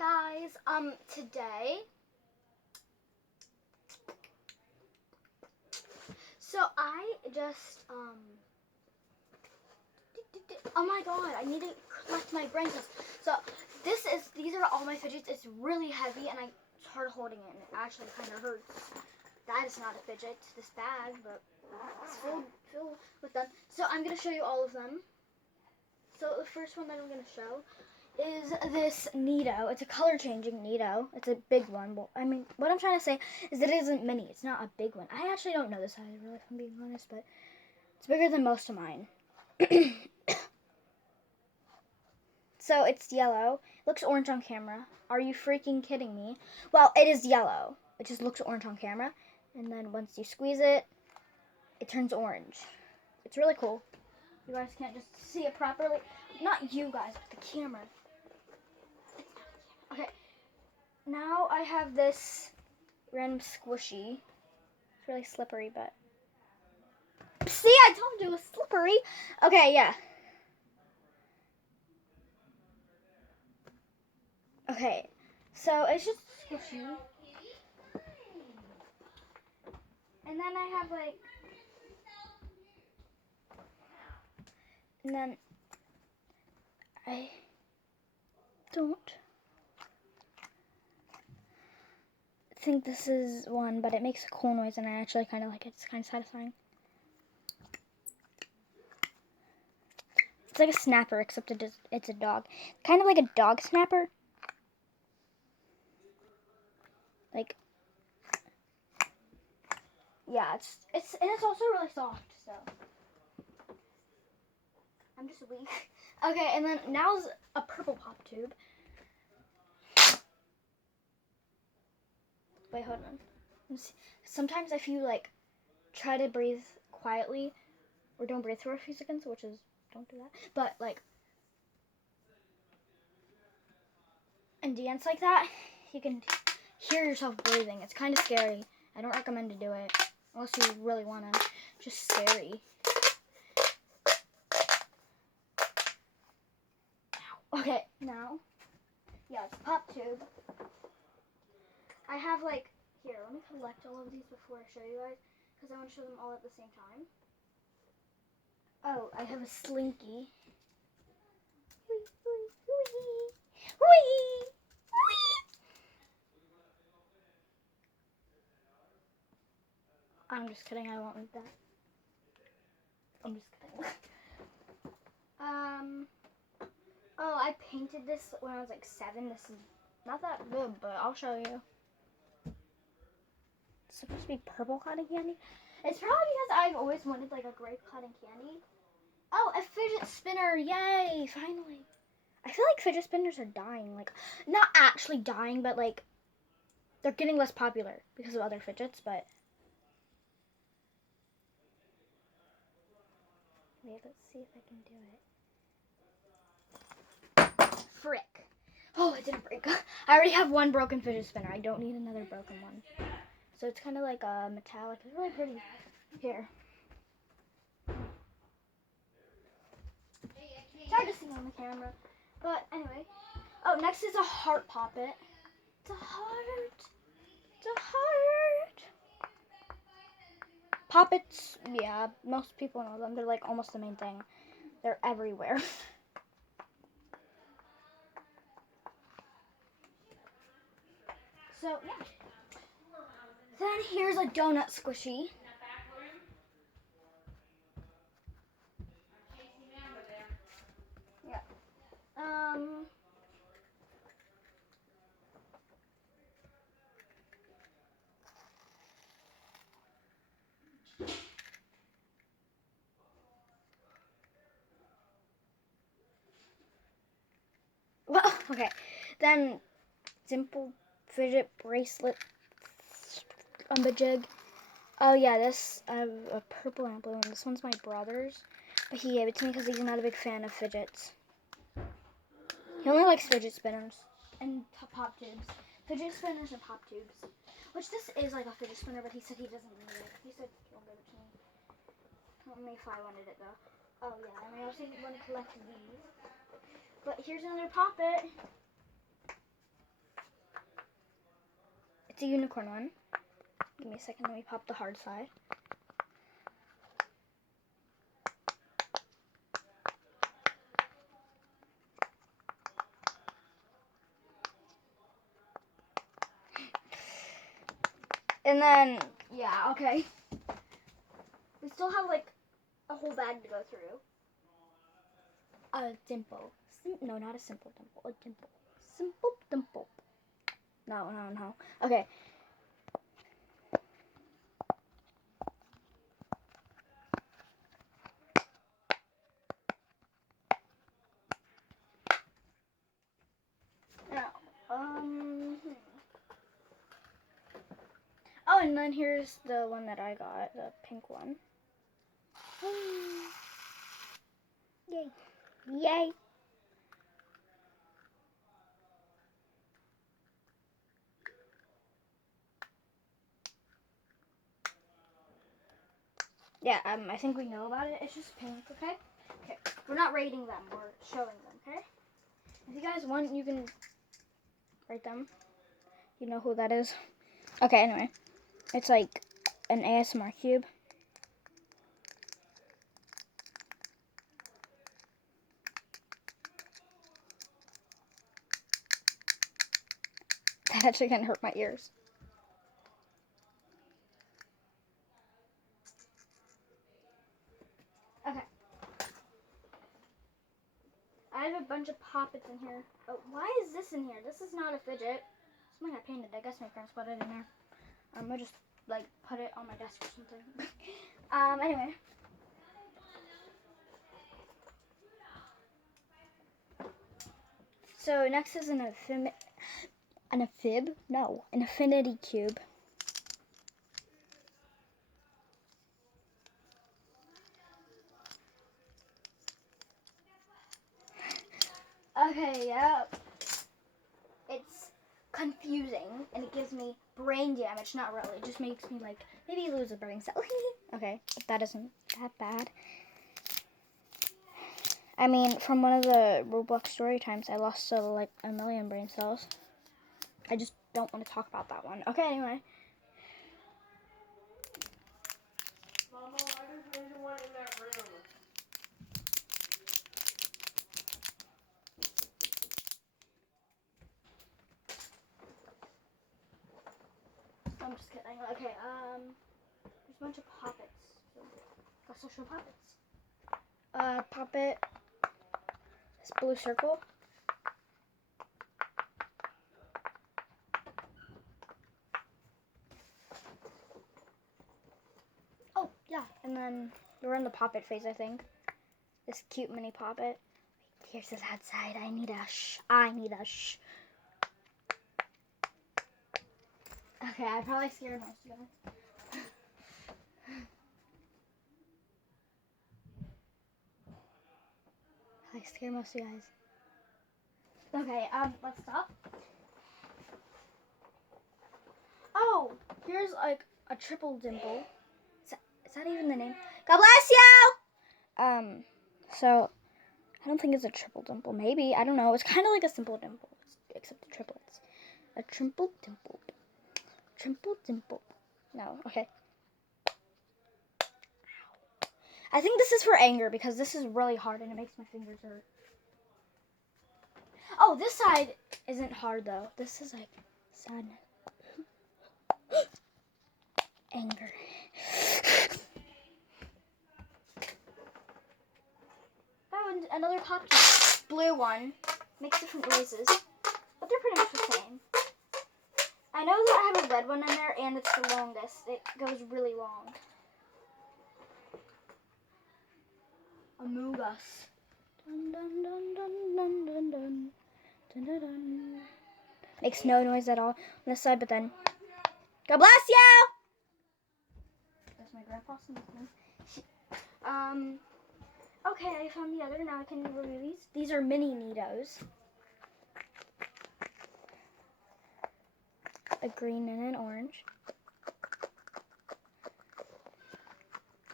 Hi guys, today, so I just, oh my god, I need to collect my brain cells. So these are all my fidgets. It's really heavy and it's hard holding it and it actually kind of hurts. That is not a fidget, this bag, but it's filled with them. So I'm going to show you all of them. So the first one that I'm going to show is this Neato. It's a color changing Neato. It's a big one. Well, I mean, what I'm trying to say is that it isn't mini. It's not a big one. I actually don't know the size, really, if I'm being honest, but it's bigger than most of mine. So it's yellow. It looks orange on camera. Are you freaking kidding me? Well, it is yellow. It just looks orange on camera. And then once you squeeze it, it turns orange. It's really cool. You guys can't just see it properly. Not you guys, but the camera. Okay. Now I have this random squishy. It's really slippery, but... See, I told you it was slippery. Okay, yeah. Okay, so it's just squishy. And then I have like... And then I don't think this is one, but it makes a cool noise and I actually kind of like it. It's kind of satisfying. It's like a snapper, except it's a dog. Kind of like a dog snapper. Like, yeah, it's also really soft, so. I'm just weak. Okay, and then now's a purple pop tube. Wait, hold on. Sometimes if you like try to breathe quietly or don't breathe through a few seconds, which is don't do that. But like and dance like that, you can hear yourself breathing. It's kind of scary. I don't recommend to do it unless you really want to. Just scary. Okay, now, yeah, it's a pop tube. I have like, here, let me collect all of these before I show you guys, because I want to show them all at the same time. Oh, I have a slinky. Wee, wee, wee, wee, wee. I'm just kidding, I won't eat that. I'm just kidding. Oh, I painted this when I was like 7. This is not that good, but I'll show you. It's supposed to be purple cotton candy. It's probably because I've always wanted like a grape cotton candy. Oh, a fidget spinner! Yay! Finally. I feel like fidget spinners are dying. Like, not actually dying, but like they're getting less popular because of other fidgets. But wait, let's see if I can do it. Frick! Oh, it didn't break. I already have one broken fidget spinner. I don't need another broken one. So it's kind of like a metallic. It's really pretty. Here. It's hard to see on the camera. But anyway. Oh, next is a heart poppet. It's a heart. It's a heart. Poppets, yeah, most people know them. They're like almost the main thing. They're everywhere. So, yeah. Then here's a donut squishy. Yeah. Well, okay. Then simple fidget bracelet jig. Oh yeah, this I have a purple and a blue one. This one's my brother's, but he gave it to me because he's not a big fan of fidgets. He only likes fidget spinners and pop tubes. Fidget spinners and pop tubes. Which this is like a fidget spinner, but he said he doesn't need it. He said he'll give it to me. Tell me if I wanted it though. Oh yeah, and I also want to collect these. But here's another poppet. It's a unicorn one. Give me a second, let me pop the hard side. And then, yeah, okay. We still have like a whole bag to go through. A dimple. No, not a simple dimple. A dimple. Simple dimple. No. Okay. Now, Oh, and then here's the one that I got, the pink one. Yay. Yay. Yeah, I think we know about it. It's just pink, okay? Okay, we're not rating them. We're showing them, okay? If you guys want, you can rate them. You know who that is? Okay, anyway. It's like an ASMR cube. That actually kind of hurt my ears. Okay. I have a bunch of poppets in here. Oh, why is this in here? This is not a fidget. Something I painted. I guess my parents put it in there. I'll just like put it on my desk or something. Anyway. So next is an infinity cube. Okay, yeah. It's confusing and it gives me brain damage. Not really. It just makes me like maybe lose a brain cell. Okay, but that isn't that bad. I mean, from one of the Roblox story times, I lost like 1,000,000 brain cells. I just don't want to talk about that one. Okay, anyway. Mama, why does Raven want in that room? I'm just kidding. Okay, there's a bunch of poppets. Let's show poppets. Poppet. This blue circle. Oh, yeah, and then we're in the poppet phase, I think. This cute mini poppet. Here's this outside. I need a shh. Okay, I probably scared most of you guys. I scared most of you guys. Okay, let's stop. Oh, here's like a triple dimple. Is that even the name? God bless you! So I don't think it's a triple dimple. Maybe, I don't know. It's kind of like a simple dimple, except the triplets. A triple dimple. Triple dimple. No, okay. I think this is for anger because this is really hard and it makes my fingers hurt. Oh, this side isn't hard though. This is like sadness. Anger. Oh, and another pop cube. Blue one. Makes different noises. But they're pretty much the same. I know that I have a red one in there and it's the longest. It goes really long. Among Us. Dun, dun, dun, dun, dun, dun, dun. Dun, dun, dun. Makes no noise at all on this side, but then God bless you! That's my grandpa. Okay, I found the other. Now I can review these. These are mini Nidos. A green and an orange.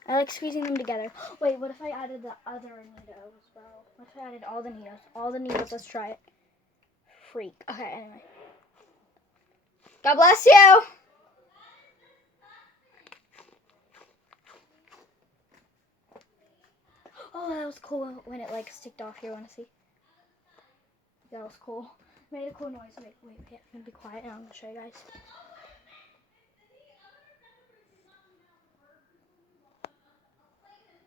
I like squeezing them together. Wait, what if I added the other Nido as well? What if I added all the Nidos? All the Nidos, let's try it. Freak. Okay, anyway. God bless you. Oh, that was cool when it like sticked off here. Want to see? That was cool. Made a cool noise. Wait, I'm gonna be quiet and I'm gonna show you guys.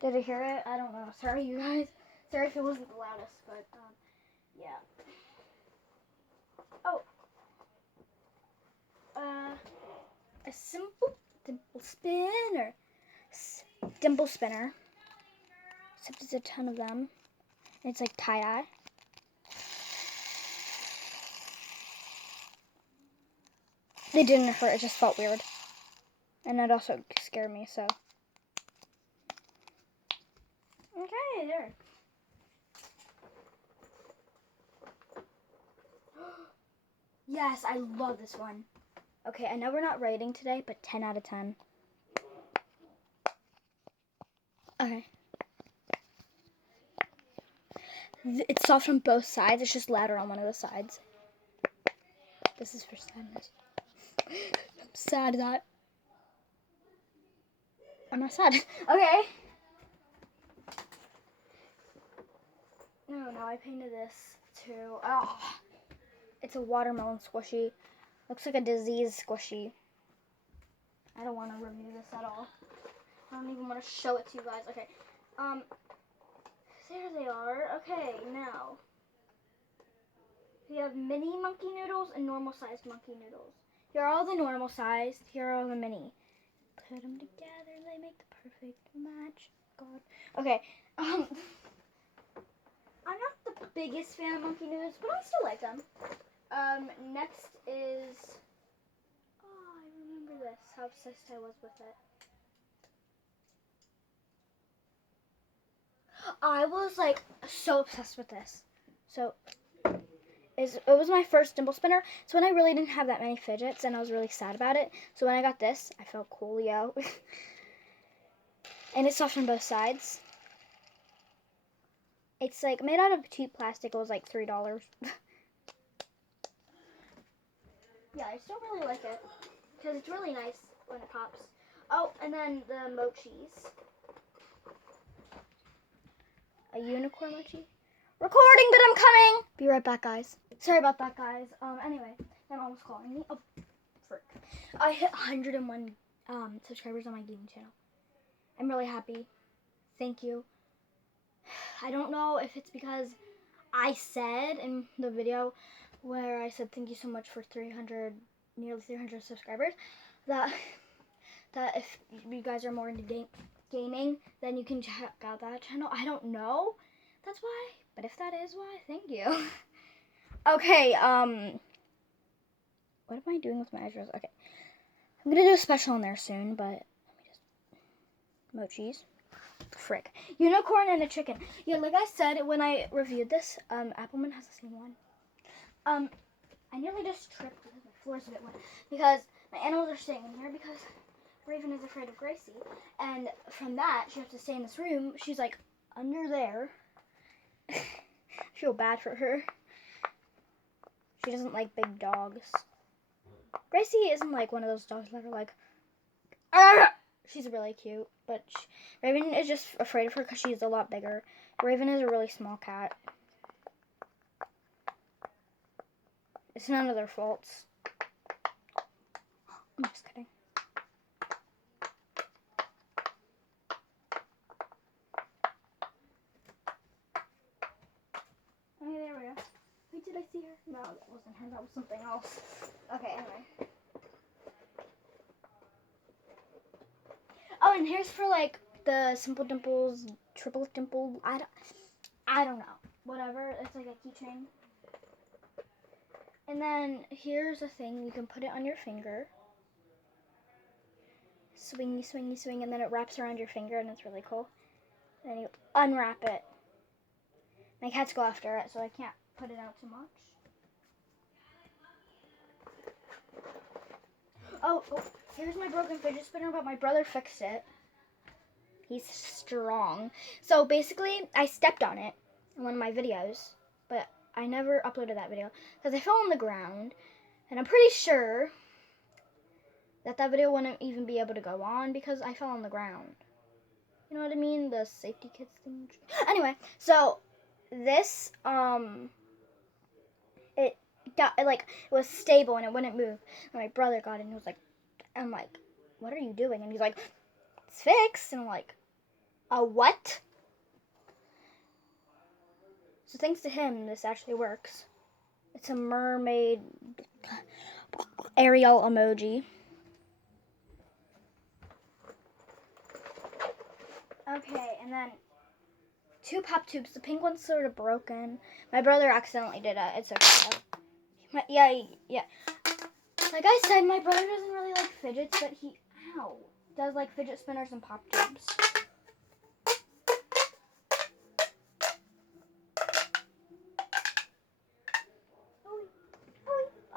Did you hear it? I don't know. Sorry, you guys. Sorry if it wasn't the loudest, but yeah. Oh, a simple dimple spinner. Dimple spinner. Except it's a ton of them. It's like tie-dye. They didn't hurt, it just felt weird. And it also scared me, so. Okay, there. Yes, I love this one. Okay, I know we're not rating today, but 10 out of 10. Okay. It's soft on both sides. It's just louder on one of the sides. This is for sadness. I'm sad that. I'm not sad. Okay. No, I painted this too. Oh, it's a watermelon squishy. Looks like a disease squishy. I don't want to review this at all. I don't even want to show it to you guys. Okay. There they are. Okay, now. We have mini monkey noodles and normal sized monkey noodles. Here are all the normal sized. Here are all the mini. Put them together and they make the perfect match. God. Okay. I'm not the biggest fan of monkey noodles, but I still like them. Next is. Oh, I remember this. How obsessed I was with it. I was like so obsessed with this. So it was my first dimple spinner. So when I really didn't have that many fidgets and I was really sad about it. So when I got this, I felt cool, yo. And it's soft on both sides. It's like made out of cheap plastic. It was like $3. Yeah, I still really like it because it's really nice when it pops. Oh, and then the mochis. A unicorn mochi. Recording, but I'm coming. Be right back, guys. Sorry about that, guys. Anyway, I'm almost calling me. Oh, frick. I hit 101 subscribers on my gaming channel. I'm really happy. Thank you. I don't know if it's because I said in the video where I said thank you so much for nearly 300 subscribers, that if you guys are more into gaming, then you can check out that channel. I don't know. That's why. But if that is why, thank you. Okay, what am I doing with my eyebrows? Okay. I'm gonna do a special on there soon, but let me just mochis. Frick. Unicorn and a chicken. Yeah, like I said when I reviewed this, Appleman has the same one. I nearly just tripped because my floor is a bit wet. Because my animals are staying in here because Raven is afraid of Gracie. And from that, she has to stay in this room. She's like under there. I feel bad for her. She doesn't like big dogs. Gracie isn't like one of those dogs that are like, argh! She's really cute, but Raven is just afraid of her because she's a lot bigger. Raven is a really small cat. It's none of their faults. I'm just kidding. Okay, there we go. Wait, did I see her? No, that wasn't her. That was something else. Okay, anyway. Oh, and here's for like the simple dimples, triple dimple. I don't know. Whatever. It's like a keychain. And then here's a thing. You can put it on your finger. Swingy, swingy, swing, and then it wraps around your finger, and it's really cool. And then you unwrap it. My cats go after it, so I can't put it out too much. Oh, here's my broken fidget spinner, but my brother fixed it. He's strong. So basically, I stepped on it in one of my videos, but I never uploaded that video because I fell on the ground, and I'm pretty sure that video wouldn't even be able to go on because I fell on the ground. You know what I mean? The safety kits thing. Anyway, so this it was stable and it wouldn't move. And my brother got it and he was like, I'm like, what are you doing? And he's like, it's fixed. And I'm like, a what? So thanks to him, this actually works. It's a mermaid Ariel emoji. Okay, and then 2 pop tubes. The pink one's sort of broken. My brother accidentally did it. It's okay. Yeah. Like I said, my brother doesn't really like fidgets, but he does like fidget spinners and pop tubes.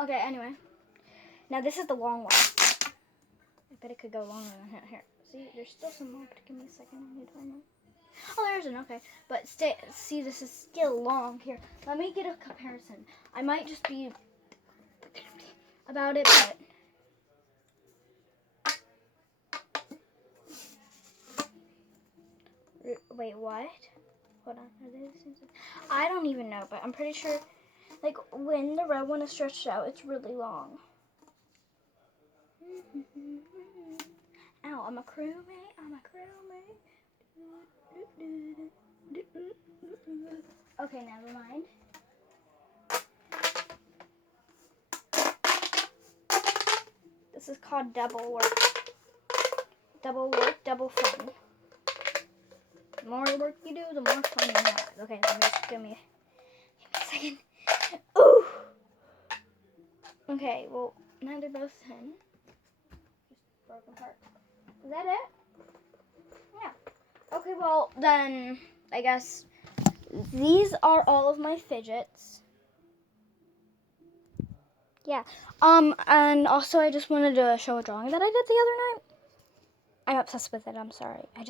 Okay, anyway. Now this is the long one. I bet it could go longer than here. See, there's still some more. Give me a second. I need to find one. Oh, there isn't. Okay, but see, this is still long. Here, let me get a comparison. I might just be about it, but wait, what? Hold on. Are they the same size? I don't even know, but I'm pretty sure. Like when the red one is stretched out, it's really long. Ow! I'm a crewmate. Okay, never mind. This is called double work. Double work, double fun. The more work you do, the more fun you have. Okay, give me a second. Ooh! Okay, well, now they're both in. Just broken part. Is that it? Yeah. Okay, well, then, I guess these are all of my fidgets. Yeah. And also I just wanted to show a drawing that I did the other night. I'm obsessed with it, I'm sorry. I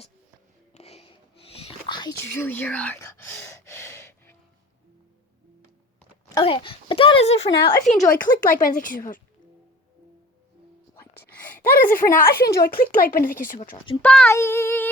drew your arc. Okay, but that is it for now. If you enjoyed, click like button. Thank you so much. What? That is it for now. If you enjoyed, click like button. Thank you so much for watching. Bye!